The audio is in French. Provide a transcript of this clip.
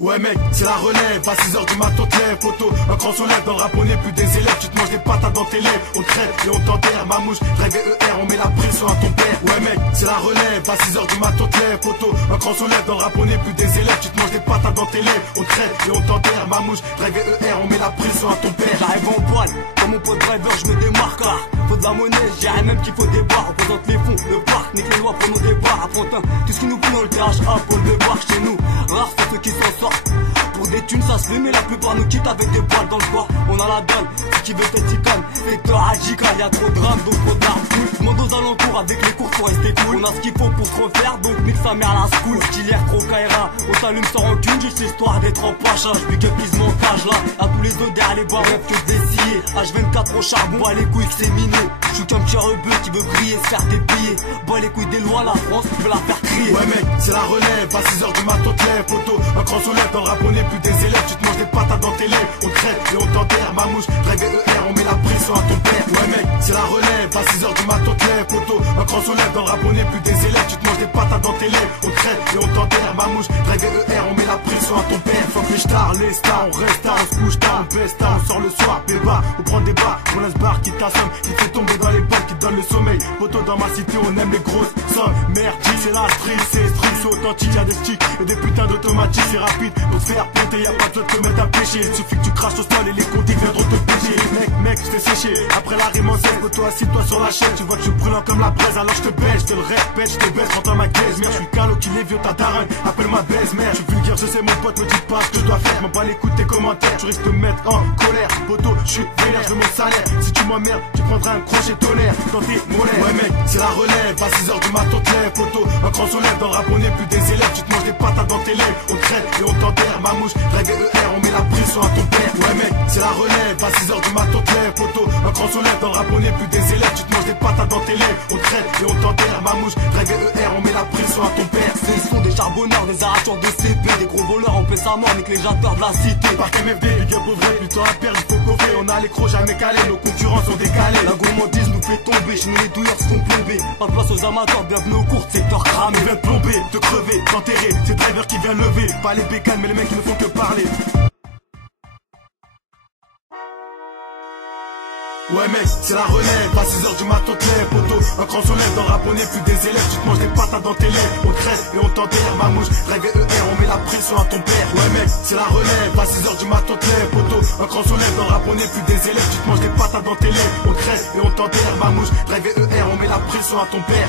Ouais mec, c'est la relève, à 6h du matin on te lève, photo, un grand soleil dans le rap on n'est plus des élèves, tu te manges des patates dans tes lèvres, on te crève et on t'enterre, ma mouche, rêve ER, on met la pression à ton père. Ouais mec, c'est la relève, à 6h du matin on te lève, photo, un grand soleil dans le rap on n'est plus des élèves, tu te manges des patates dans tes lèvres, on te crève et on t'enterre, ma mouche, rêve ER, on met la pression à ton père. J'arrive en poil, comme mon pote driver, je me démarque, faut de la monnaie, j'irai même qu'il faut des barres, on présente les fonds, le parc, nique les lois pour nos débats, à Frontin, tout ce qui nous fout dans le THA pour le débarque chez nous, rares sont ceux qui s'en sortent. Pour des thunes ça se fait mais la plupart nous quittent avec des balles dans le corps. On a la dalle, si tu veux t'es ticane. Vecteur radical, y'a trop de drames donc trop d'armes. Demande aux alentours avec les cours pour rester cool. On a ce qu'il faut pour se refaire donc nique sa mère la school. Stilière trop Kaira, on s'allume sans rancune. Juste histoire d'être en pacha, j'big up ils montage là. À tous les deux derrière les barres, rêve que je vais scier. H24 au charbon, bas les couilles que c'est miné. J'suis qu'un petit rebeu qui veut briller, se faire des billets. Bas les couilles des lois, la France tu veux la faire crier. Ouais mec, c'est la relève, à 6h du matin on te lève, photo, un grand soleil dans le rap on n'est plus des élèves, tu te manges des patates dans tes lèvres, on te crève et on t'enterre, ma mouche, rêve ER, on met la pression à ton père. Ouais mec, c'est la relève, à 6h du matin on te lève, photo, un grand soleil dans le rap on n'est plus des élèves, tu te manges des patates dans tes lèvres, on te crève et on t'enterre, ma mouche, rêve ER, on met la pression à ton père. Fuck les stars, on reste tard, on se couche tard, on baisse tard, on sort le soir, béba, on prend des bars, on laisse barre qui t'assomme, qui fait tomber dans les balles, qui te donne le sommeil. Poto dans ma cité, on aime les grosses sommes. Merde, c'est la street, c'est authentique, y'a des sticks et des putains d'automatiques, c'est rapide pour te faire péter, y'a pas besoin de te mettre à pêcher. Il suffit que tu craches au sol et les contis viendront te pêcher. Mec, je t'ai séché, après la rime en scène, poto assis-toi sur la chaîne, tu vois que je suis brûlant comme la braise, alors je te baisse, je te le répète, je te baisse, rentre dans ma caisse, merde, je suis calot qui les vieux ta daronne, appelle-moi baise, merde, je suis vulgaire, je sais mon pote, me dis pas ce que je dois faire, m'en bats les coups de tes commentaires, tu risques de me mettre en colère, poto, je suis vénère, je veux mon salaire, si tu m'emmerdes, tu prendras un crochet tonnerre dans tes molaires. Ouais mec, c'est la relève, à 6h du matin on te lève, poto, un grand soleil dans le rap on n'est plus des élèves, tu te manges des patates dans tes lèvres, on te crève et on t'enterre, ma mouche, rêve ER, on met la pression à ton père. Ouais mec, c'est la relève, à 6h du matin on te lève, poto, un grand soleil dans le rap on n'est plus des élèves, tu te manges des patates dans tes lèvres, on te crève et on t'enterre, ma mouche, rêve ER, on met la pression à ton père. Ils sont des charbonneurs, des arracheurs de CP, des gros voleurs, on paie sa mort, nique les janteurs de la cité. Par MFD, big up au vrai, du temps à perdre, il faut coffrer, on a l'écro jamais calé, nos concurrents sont décalés. La gourmandise nous fait tomber, chez nous les douilleurs se font plomber. Pas de place aux amateurs, bienvenue aux courtes, secteur cramé. Ils viennent plomber, te crever, t'enterrer, c'est driver qui vient lever, pas les bécanes mais les mecs qui ne font que parler. Ouais mec, c'est la relève, à 6h du matin on te lève, poto, un grand soleil dans le rap on n'est plus des élèves, tu te manges des patates dans tes lèvres, on te crève et on t'enterre, ma mouche, rêve ER, on met la pression à ton père. Ouais mec, c'est la relève, à 6h du matin on te lève, poto, un grand soleil dans le rap on n'est plus des élèves, tu te manges des patates dans tes lèvres, on te crève et on t'enterre, ma mouche, rêve ER, on met la pression à ton père.